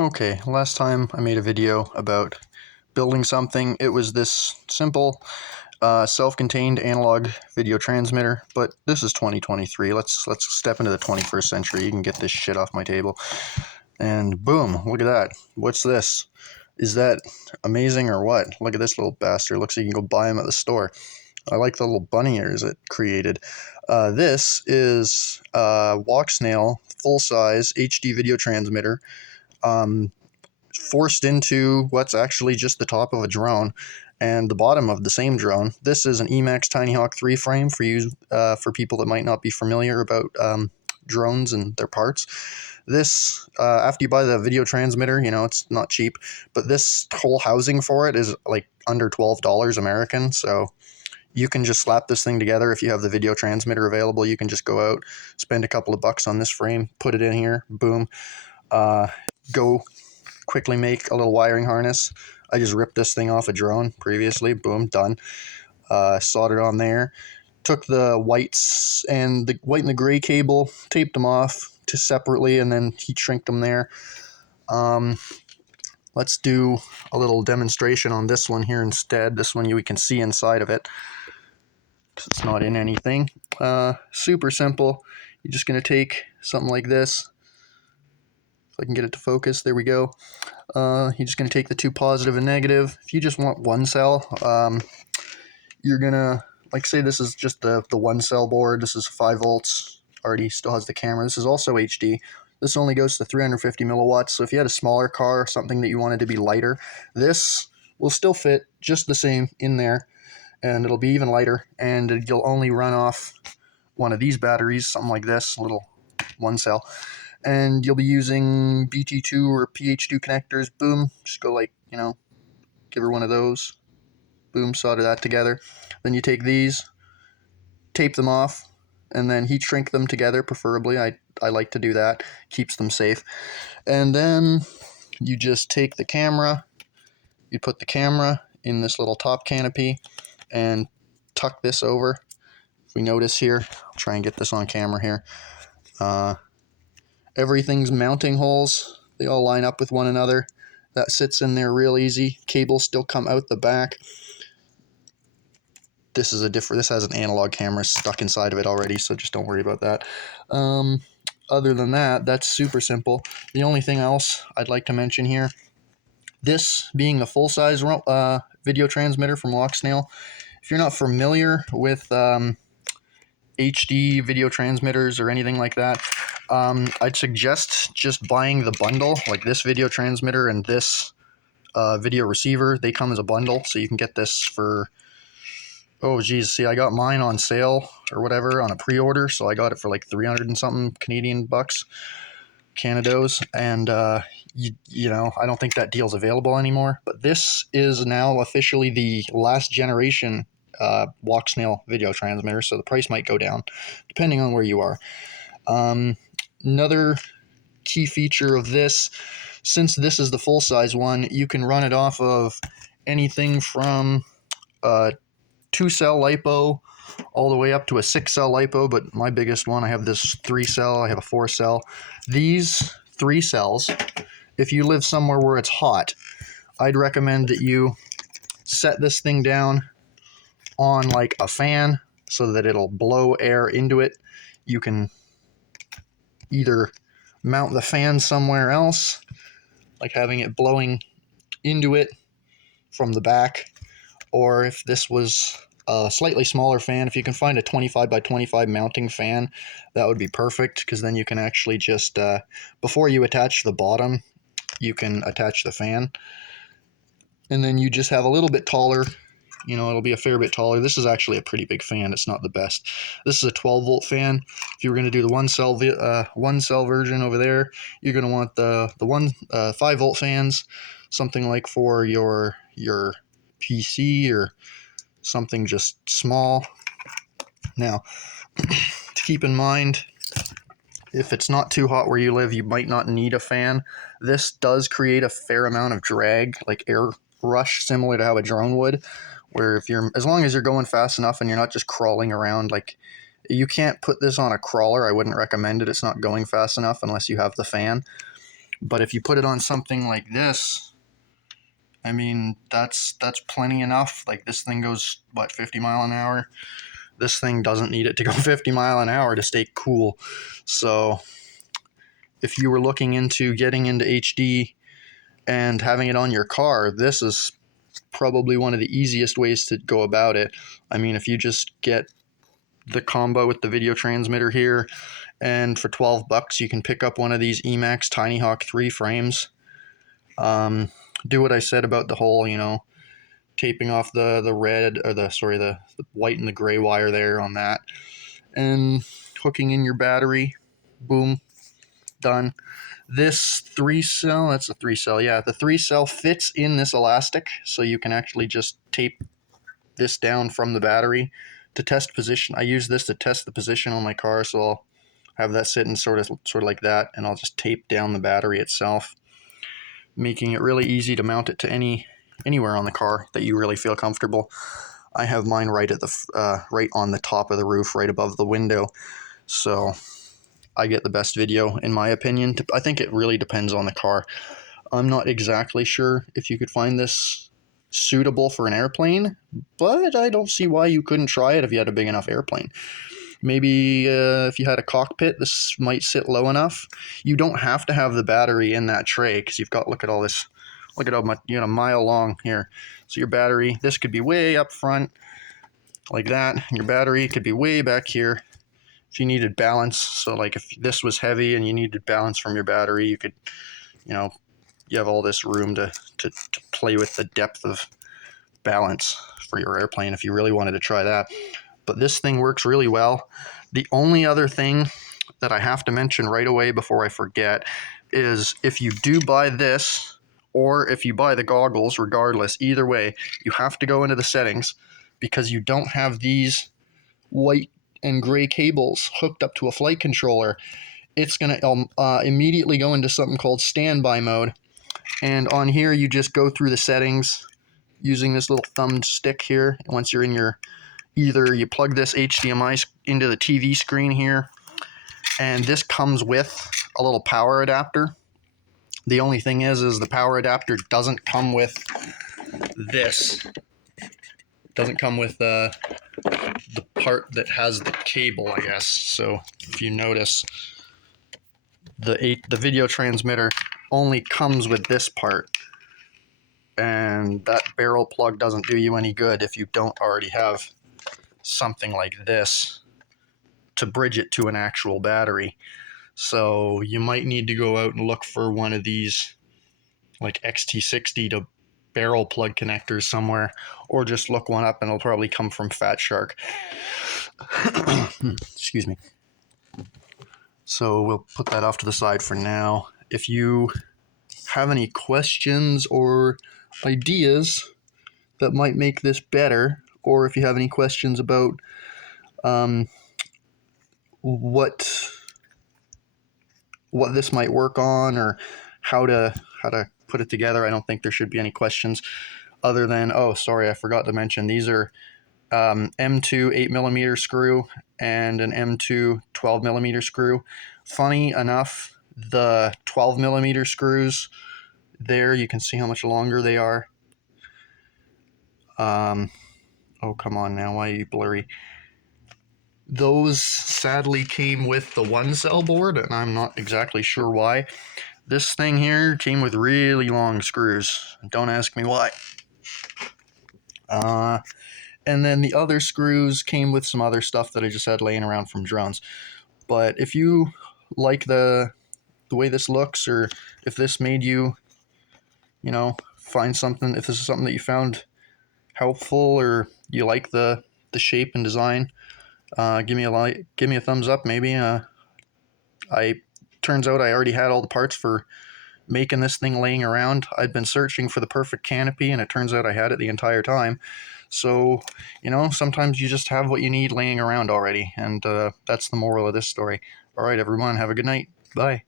Okay, last time I made a video about building something, it was this simple self-contained analog video transmitter, but this is 2023. Let's step into the 21st century. You can get this shit off my table. And boom, look at that. What's this? Is that amazing or what? Look at this little bastard. Looks like you can go buy them at the store. I like the little bunny ears it created. This is Walksnail full-size HD video transmitter. Forced into what's actually just the top of a drone and the bottom of the same drone. This is an Emax Tiny Hawk 3 frame for you, for people that might not be familiar about drones and their parts. This, after you buy the video transmitter, you know, it's not cheap, but this whole housing for it is like under $12 American, so you can just slap this thing together. If you have the video transmitter available, you can just go out, spend a couple of bucks on this frame, put it in here, boom, go quickly make a little wiring harness. I just ripped this thing off a drone previously, boom, done. Soldered on there, took the whites and the white and the gray cable, taped them off to separately, and then heat shrink them there. Let's do a little demonstration on this one here instead. This one we can see inside of it. It's not in anything. Super simple. You're just going to take something like this. If I can get it to focus, there we go. You're just going to take the two positive and negative. If you just want one cell, you're going to, like, say this is just the one cell board. This is 5 volts. Already still has the camera. This is also HD. This only goes to 350 milliwatts. So if you had a smaller car or something that you wanted to be lighter, this will still fit just the same in there. And it'll be even lighter, and you'll only run off one of these batteries, something like this, a little one cell, and you'll be using BT2 or PH2 connectors. Boom, just go like, you know, give her one of those, boom, solder that together. Then you take these, tape them off, and then heat shrink them together, preferably. I like to do that, keeps them safe. And then you just take the camera, you put the camera in this little top canopy, and tuck this over. If we notice here, I'll try and get this on camera here. Everything's mounting holes. They all line up with one another. That sits in there real easy. Cables still come out the back. This has an analog camera stuck inside of it already, so just don't worry about that. Other than that, that's super simple. The only thing else I'd like to mention here, this being the full-size video transmitter from Walksnail, if you're not familiar with HD video transmitters or anything like that, I'd suggest just buying the bundle, like this video transmitter and this video receiver. They come as a bundle, so you can get this for, oh geez, see, I got mine on sale or whatever on a pre-order, so I got it for like 300 and something Canadian bucks, Canados, and you know, I don't think that deal's available anymore, but this is now officially the last generation Walksnail video transmitter, so the price might go down depending on where you are. Another key feature of this, since this is the full-size one, you can run it off of anything from 2-cell LiPo all the way up to a 6-cell LiPo, but my biggest one, I have this 3-cell, I have a 4-cell. These 3 cells, if you live somewhere where it's hot, I'd recommend that you set this thing down on like a fan so that it'll blow air into it. You can either mount the fan somewhere else, like having it blowing into it from the back, or if this was a slightly smaller fan, if you can find a 25 by 25 mounting fan, that would be perfect, because then you can actually just, before you attach the bottom, you can attach the fan, and then you just have a little bit taller, you know, it'll be a fair bit taller. This is actually a pretty big fan. It's not the best. This is a 12-volt fan. If you were going to do the one cell version over there, you're going to want the 5-volt fans, something like for your PC or something just small. Now, to keep in mind, if it's not too hot where you live, you might not need a fan. This does create a fair amount of drag, like air rush, similar to how a drone would, where as long as you're going fast enough and you're not just crawling around, like, you can't put this on a crawler. I wouldn't recommend it. It's not going fast enough unless you have the fan. But if you put it on something like this, I mean, that's plenty enough. Like, this thing goes, what, 50 mile an hour? This thing doesn't need it to go 50 mile an hour to stay cool. So if you were looking into getting into HD and having it on your car, this is probably one of the easiest ways to go about it. I mean, if you just get the combo with the video transmitter here, and for $12 you can pick up one of these Emax Tiny Hawk 3 frames. Do what I said about the whole, taping off the red, or the white and the gray wire there on that, and hooking in your battery. Boom, done. This 3-cell, that's a 3-cell, yeah, the 3-cell fits in this elastic, so you can actually just tape this down from the battery to test position. I use this to test the position on my car, so I'll have that sitting sort of like that, and I'll just tape down the battery itself, making it really easy to mount it to anywhere on the car that you really feel comfortable. I have mine right at right on the top of the roof, right above the window, so I get the best video, in my opinion. I think it really depends on the car. I'm not exactly sure if you could find this suitable for an airplane, but I don't see why you couldn't try it if you had a big enough airplane. Maybe if you had a cockpit, this might sit low enough. You don't have to have the battery in that tray, because you've got, look at all this, look at how much, a mile long here. So your battery, this could be way up front, like that, and your battery could be way back here if you needed balance. So like if this was heavy and you needed balance from your battery, you could, you have all this room to play with the depth of balance for your airplane if you really wanted to try that. But this thing works really well. The only other thing that I have to mention right away before I forget is, if you do buy this, or if you buy the goggles, regardless, either way, you have to go into the settings, because you don't have these white and gray cables hooked up to a flight controller. It's going to immediately go into something called standby mode. And on here, you just go through the settings using this little thumb stick here. Once you're in your, either you plug this HDMI into the TV screen here, and this comes with a little power adapter. The only thing is the power adapter doesn't come with this. It doesn't come with the part that has the cable, I guess. So if you notice, the video transmitter only comes with this part, and that barrel plug doesn't do you any good if you don't already have something like this to bridge it to an actual battery. So you might need to go out and look for one of these, like XT60 to barrel plug connectors somewhere, or just look one up and it'll probably come from Fat Shark. Excuse me. So we'll put that off to the side for now. If you have any questions or ideas that might make this better, or if you have any questions about what this might work on, or how to put it together, I don't think there should be any questions other than, oh, sorry, I forgot to mention, these are M2 8mm screw and an M2 12mm screw. Funny enough, the 12mm screws there, you can see how much longer they are. Oh, come on now, why are you blurry? Those sadly came with the 1-cell board, and I'm not exactly sure why. This thing here came with really long screws. Don't ask me why. And then the other screws came with some other stuff that I just had laying around from drones. But if you like the way this looks, or if this made you, find something, if this is something that you found helpful, or you like the shape and design, give me a thumbs up. Maybe turns out I already had all the parts for making this thing laying around. I'd been searching for the perfect canopy, and it turns out I had it the entire time. So, sometimes you just have what you need laying around already, and that's the moral of this story. All right, everyone, have a good night. Bye.